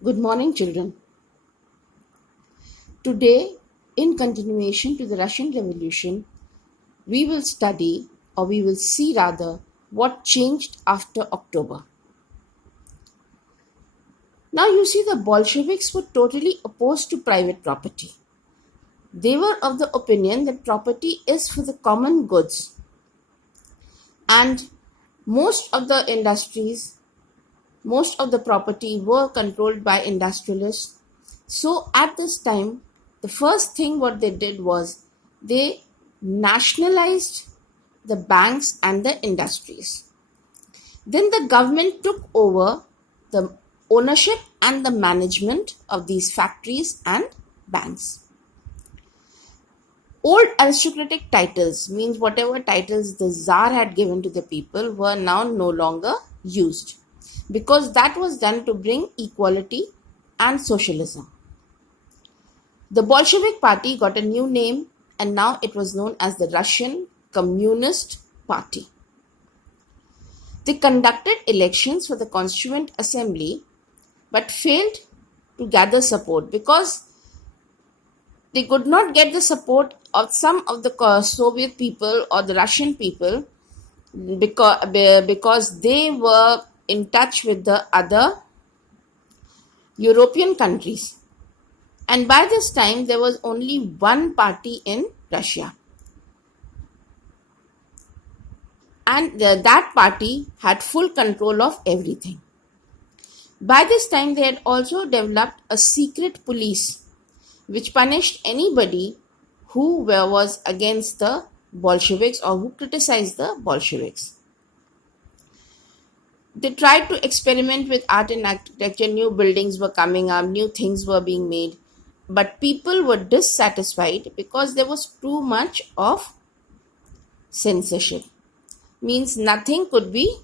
Good morning, children. Today, in continuation to the Russian Revolution, we will study, or we will see rather, what changed after October. Now, you see, the Bolsheviks were totally opposed to private property. They were of the opinion that property is for the common goods, and most of the industries, most of the property were controlled by industrialists. So at this time, the first thing what they did was they nationalized the banks and the industries. Then the government took over the ownership and the management of these factories and banks. Old aristocratic titles, means whatever titles the Tsar had given to the people, were now no longer used, because that was done to bring equality and socialism. The Bolshevik Party got a new name, and now it was known as the Russian Communist Party. They conducted elections for the Constituent Assembly but failed to gather support because they could not get the support of some of the Soviet people or the Russian people because they were in touch with the other European countries. And by this time, there was only one party in Russia. And that party had full control of everything. By this time, they had also developed a secret police which punished anybody who was against the Bolsheviks or who criticized the Bolsheviks. They tried to experiment with art and architecture. New buildings were coming up, new things were being made. But people were dissatisfied because there was too much of censorship. Means nothing could be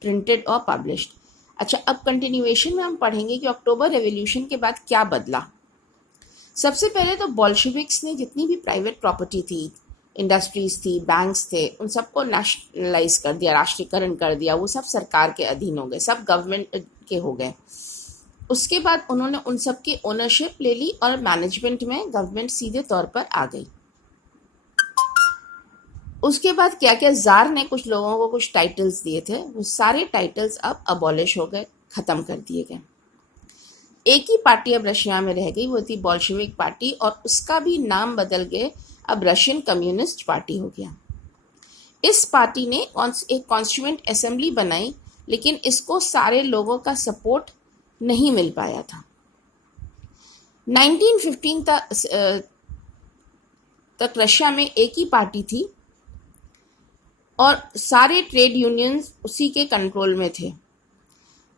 printed or published. अच्छा, अब continuation में हम पढ़ेंगे कि अक्टूबर revolution के बाद क्या बदला. सबसे पहले तो बॉल्शेविक्स ने जितनी भी प्राइवेट प्रॉपर्टी थी, इंडस्ट्रीज थी, बैंक्स थे, उन सबको नेशनलाइज कर दिया, राष्ट्रीयकरण कर दिया. वो सब सरकार के अधीन हो गए, सब गवर्नमेंट के हो गए. उसके बाद उन्होंने उन सब की ओनरशिप ले ली और मैनेजमेंट में गवर्नमेंट सीधे तौर पर आ गई. उसके बाद क्या क्या, जार ने कुछ लोगों को कुछ टाइटल्स दिए थे, वो सारे टाइटल्स अब अबॉलिश हो गए, खत्म कर दिए गए. एक ही पार्टी अब रशिया में रह गई, वो थी बोल्शेविक पार्टी, और उसका भी नाम बदल गए, अब रशियन कम्युनिस्ट पार्टी हो गया. इस पार्टी ने एक कॉन्स्टिट्यूएंट असेंबली बनाई, लेकिन इसको सारे लोगों का सपोर्ट नहीं मिल पाया था. 1915 तक रशिया में एक ही पार्टी थी और सारे ट्रेड यूनियंस उसी के कंट्रोल में थे.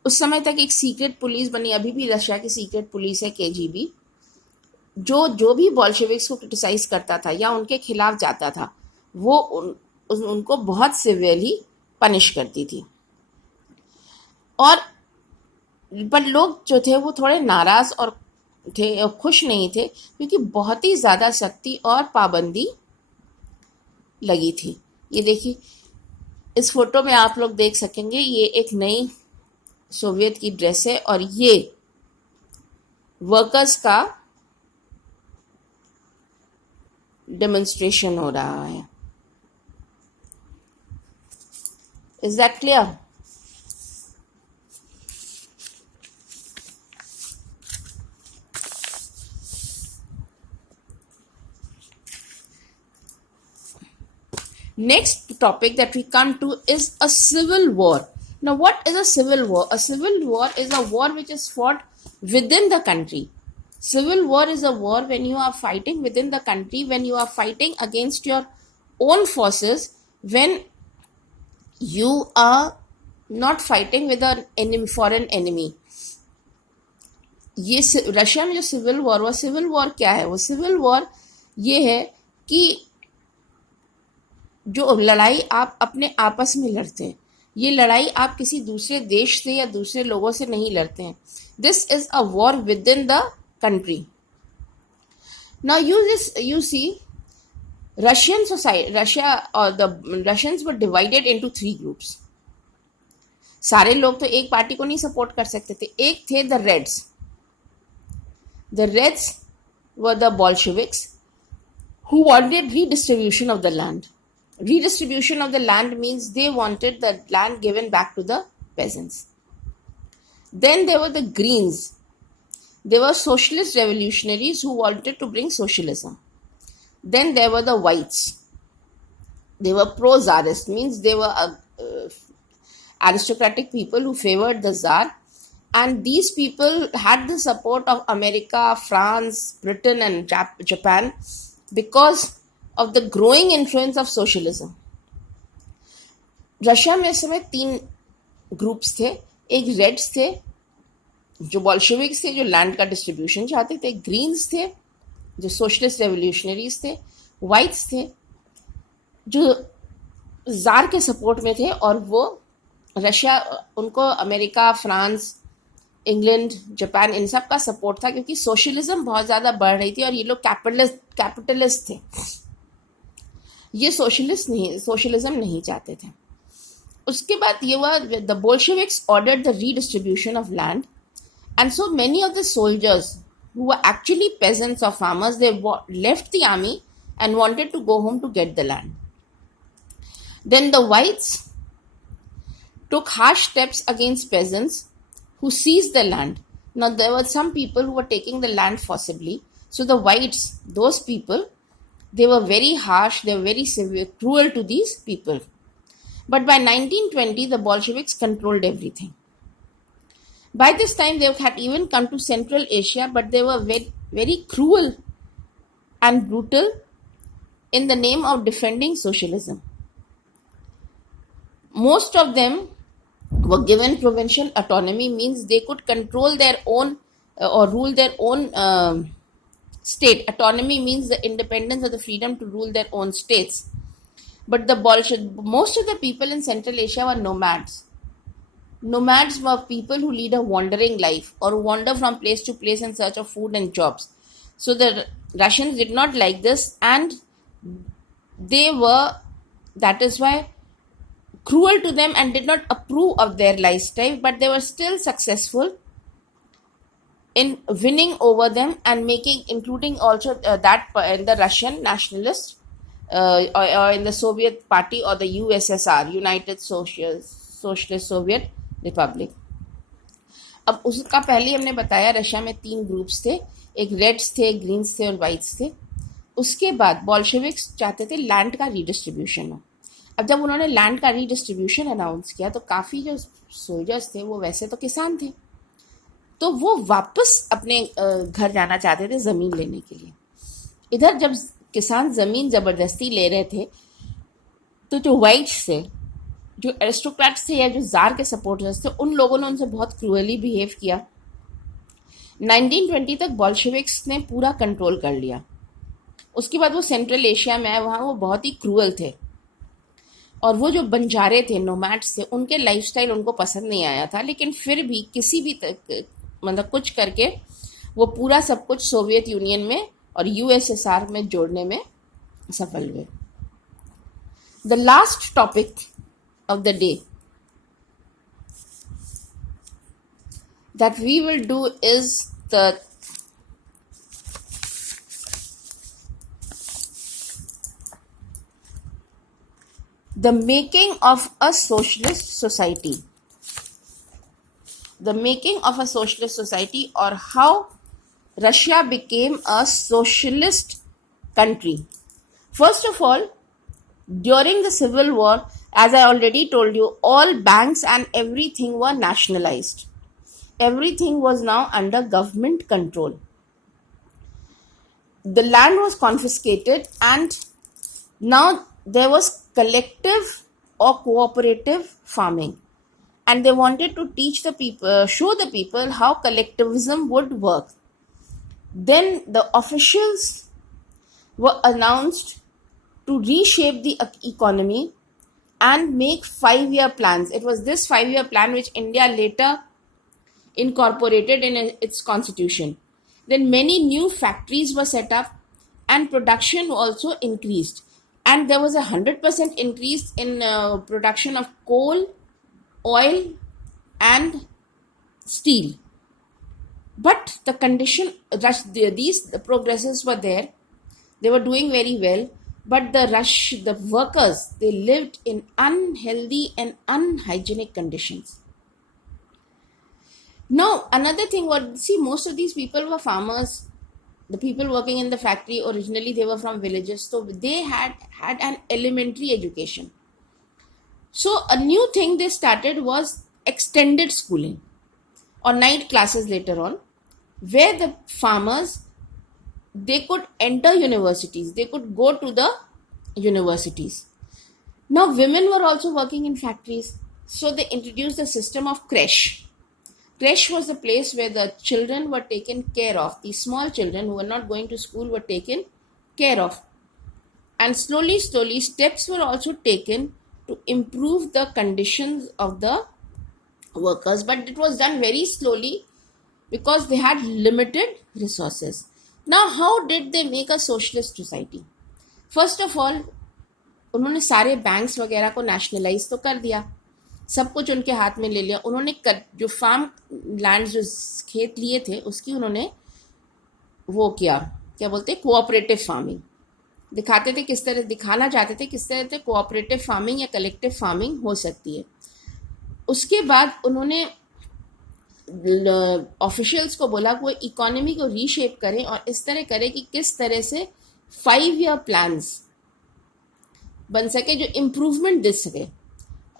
उस समय तक एक सीक्रेट पुलिस बनी, अभी भी रशिया की सीक्रेट पुलिस है, केजीबी, जो भी बॉल्शेविक्स को क्रिटिसाइज करता था या उनके खिलाफ जाता था, वो उनको बहुत सिवियरली पनिश करती थी. और पर लोग जो थे वो थोड़े नाराज और थे और खुश नहीं थे, क्योंकि बहुत ही ज़्यादा सख्ती और पाबंदी लगी थी. ये देखिए, इस फोटो में आप लोग देख सकेंगे, ये एक नई सोवियत की ड्रेस है और ये वर्कर्स का डेमोन्स्ट्रेशन हो रहा है. Is that clear? Next topic that we come to is a civil war. Now, what is a civil war? A civil war is a war which is fought within the country. Civil war is a war when you are fighting within the country, when you are fighting against your own forces, when you are not fighting with an enemy, foreign enemy. ये Russia में जो civil war हुआ, civil war क्या है? वो civil war ये है कि जो लड़ाई आप अपने आपस में लड़ते हैं, ये लड़ाई आप किसी दूसरे देश से या दूसरे लोगों से नहीं लड़ते हैं. This is a war within the country. Now you see Russian society, Russia और the Russians were divided into 3 groups. सारे लोग तो एक पार्टी को नहीं सपोर्ट कर सकते थे. एक थे the Reds. The Reds were the Bolsheviks who wanted redistribution of the land. Redistribution of the land means they wanted the land given back to the peasants. Then there were the Greens. They were socialist revolutionaries who wanted to bring socialism. Then there were the Whites. They were pro-Tsarist, means they were aristocratic people who favored the Tsar. And these people had the support of America, France, Britain and Japan because of the growing influence of socialism. Russia में इस समय 3 groups थे. एक Reds थे जो बॉल्शेविक्स थे, जो land का डिस्ट्रीब्यूशन चाहते थे. ग्रीन्स थे जो सोशलिस्ट रेवोल्यूशनरीज थे. वाइट्स थे जो जार के सपोर्ट में थे और वो रशिया, उनको अमेरिका, फ्रांस, इंग्लैंड, जापान इन सब का सपोर्ट था क्योंकि सोशलिज्म बहुत ज़्यादा बढ़ रही थी और ये लोग कैपिटलिस्ट थे. ये सोशलिज्म नहीं चाहते थे. उसके बाद ये हुआ, the Bolsheviks ordered the redistribution of land and so many of the soldiers who were actually peasants or farmers, they left the army and wanted to go home to get the land. Then the whites took harsh steps against peasants who seized the land. Now there were some people who were taking the land forcibly. So the whites, those people, they were very harsh, they were very severe, cruel to these people. But by 1920, the Bolsheviks controlled everything. By this time, they had even come to Central Asia, but they were very, very cruel and brutal in the name of defending socialism. Most of them were given provincial autonomy, means they could control their own or rule their own state. Autonomy means the independence or the freedom to rule their own states. But most of the people in Central Asia were nomads. Nomads were people who lead a wandering life or wander from place to place in search of food and jobs. So the Russians did not like this and they were, that is why, cruel to them and did not approve of their lifestyle, but they were still successful in winning over them and making, including also that in the Russian nationalists or in the Soviet Party or the USSR, United Socialist Soviet Republic. अब उसका पहले हमने बताया Russia में 3 groups थे, एक Reds थे, Green's थे और वाइट्स थे. उसके बाद बॉल्शेविक्स चाहते थे लैंड का रीडिस्ट्रीब्यूशन हो. अब जब उन्होंने लैंड का रीडिस्ट्रीब्यूशन अनाउंस किया तो काफ़ी जो सोल्जर्स थे वो वैसे तो किसान थे, तो वो वापस अपने घर जाना चाहते थे ज़मीन लेने के लिए. इधर जब किसान ज़मीन ज़बरदस्ती ले रहे थे तो जो वाइट्स थे, जो एरिस्टोक्रेट्स थे या जो जार के सपोर्टर्स थे, उन लोगों ने उनसे बहुत क्रूअली बिहेव किया. 1920 तक बॉल्शेविक्स ने पूरा कंट्रोल कर लिया. उसके बाद वो सेंट्रल एशिया में आए, वहाँ वो बहुत ही क्रूअल थे और वो जो बंजारे थे, नोमैड्स थे, उनके लाइफस्टाइल उनको पसंद नहीं आया था. लेकिन फिर भी किसी भी मतलब कुछ करके वो पूरा सब कुछ सोवियत यूनियन में और यूएसएसआर में जोड़ने में सफल हुए. The last topic of the day that we will do is the making of a socialist society. The making of a socialist society, or how Russia became a socialist country. First of all, during the Civil War, as I already told you, all banks and everything were nationalized. Everything was now under government control. The land was confiscated and now there was collective or cooperative farming. And they wanted to teach the people, show the people how collectivism would work. Then the officials were announced to reshape the economy and make 5-year plans. It was this 5-year plan which India later incorporated in its constitution. Then many new factories were set up and production also increased. And there was 100% increase in production of coal, oil and steel. But the condition, the progresses were there. They were doing very well. But the workers, they lived in unhealthy and unhygienic conditions. Now, another thing, most of these people were farmers. The people working in the factory, originally they were from villages, so they had an elementary education. So a new thing they started was extended schooling or night classes later on, where the farmers, they could enter universities, they could go to the universities. Now women were also working in factories, so they introduced the system of creche. Creche was the place where the children were taken care of. The small children who were not going to school were taken care of. And slowly, steps were also taken to improve the conditions of the workers. But it was done very slowly because they had limited resources. Now, how did they make a socialist society? First of all, उन्होंने सारे banks वगैरह को nationalise तो कर दिया, सब कुछ उनके हाथ में ले लिया. उन्होंने जो फार्म लैंड, जो खेत लिए थे, उसकी उन्होंने वो किया, क्या बोलते, कोऑपरेटिव फार्मिंग. दिखाते थे किस तरह, दिखाना चाहते थे किस तरह से कोऑपरेटिव फार्मिंग या कलेक्टिव फार्मिंग हो सकती है. उसके बाद उन्होंने ऑफिशियल्स को बोला वो इकोनॉमी को रीशेप करें और इस तरह करें कि किस तरह से 5-year प्लान्स बन सके जो इम्प्रूवमेंट दे सके.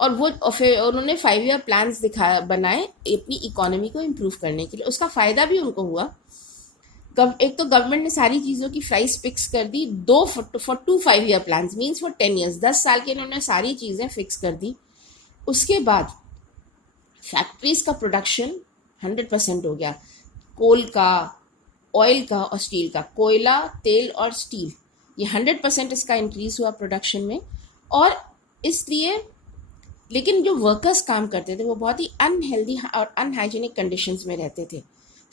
और वो उन्होंने 5-year प्लान्स बनाए अपनी इकोनॉमी को इम्प्रूव करने के लिए. उसका फ़ायदा भी उनको हुआ. एक तो गवर्नमेंट ने सारी चीज़ों की प्राइस फिक्स कर दी, 2 5-year plans means for 10 years, 10 साल के इन्होंने सारी चीज़ें फिक्स कर दी. उसके बाद फैक्ट्रीज का प्रोडक्शन 100% हो गया. कोल का, ऑयल का और स्टील का, कोयला, तेल और स्टील, ये 100% इसका इंक्रीज हुआ प्रोडक्शन में. और इसलिए, लेकिन जो वर्कर्स काम करते थे वो बहुत ही अनहेल्दी और अनहाइजीनिक कंडीशंस में रहते थे.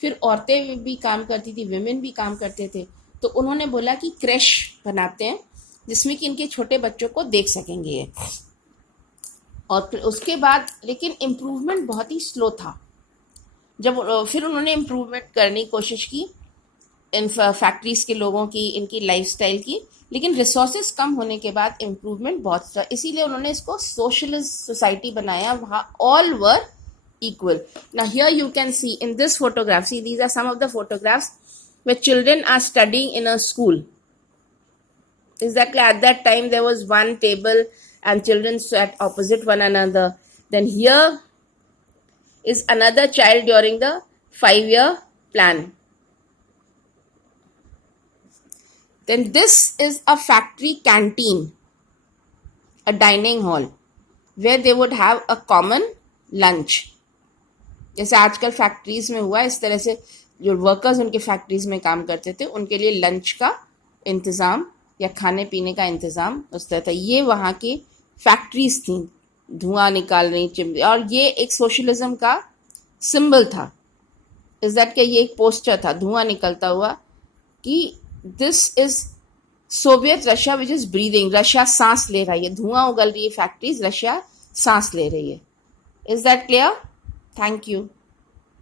फिर औरतें भी काम करती थी, विमेन भी काम करते थे. तो उन्होंने बोला कि क्रैश बनाते हैं जिसमें कि इनके छोटे बच्चों को देख सकेंगे ये. और उसके बाद लेकिन इम्प्रूवमेंट बहुत ही स्लो था. जब फिर उन्होंने इम्प्रूवमेंट करने की कोशिश की इन फैक्ट्रीज के लोगों की, इनकी लाइफस्टाइल की, लेकिन रिसोर्सेज कम होने के बाद इम्प्रूवमेंट बहुत था. इसीलिए उन्होंने इसको सोशलिस्ट सोसाइटी बनाया, वहाँ all were equal. Now here you can see in this photograph, see these are some of the photographs where children are studying in a school. Exactly, at that time there was one table and children sat opposite one another. Then here is another child during the 5-year plan. Then this is a factory canteen, a dining hall where they would have a common lunch. जैसे आजकल factories में हुआ, इस तरह से जो workers उनके factories में काम करते थे उनके लिए लंच का इंतज़ाम या खाने पीने का इंतज़ाम उस तरह था. ये वहाँ की फैक्ट्रीज थी, धुआं निकाल रही चिमनी, और ये एक सोशलिज्म का सिंबल था. इस दैट के ये एक पोस्टर था धुआं निकलता हुआ कि this is Soviet Russia which is breathing. Russia सांस ले रहा है, धुआं उगल रही है फैक्ट्रीज, रशिया सांस ले रही है. Is that clear? Thank you.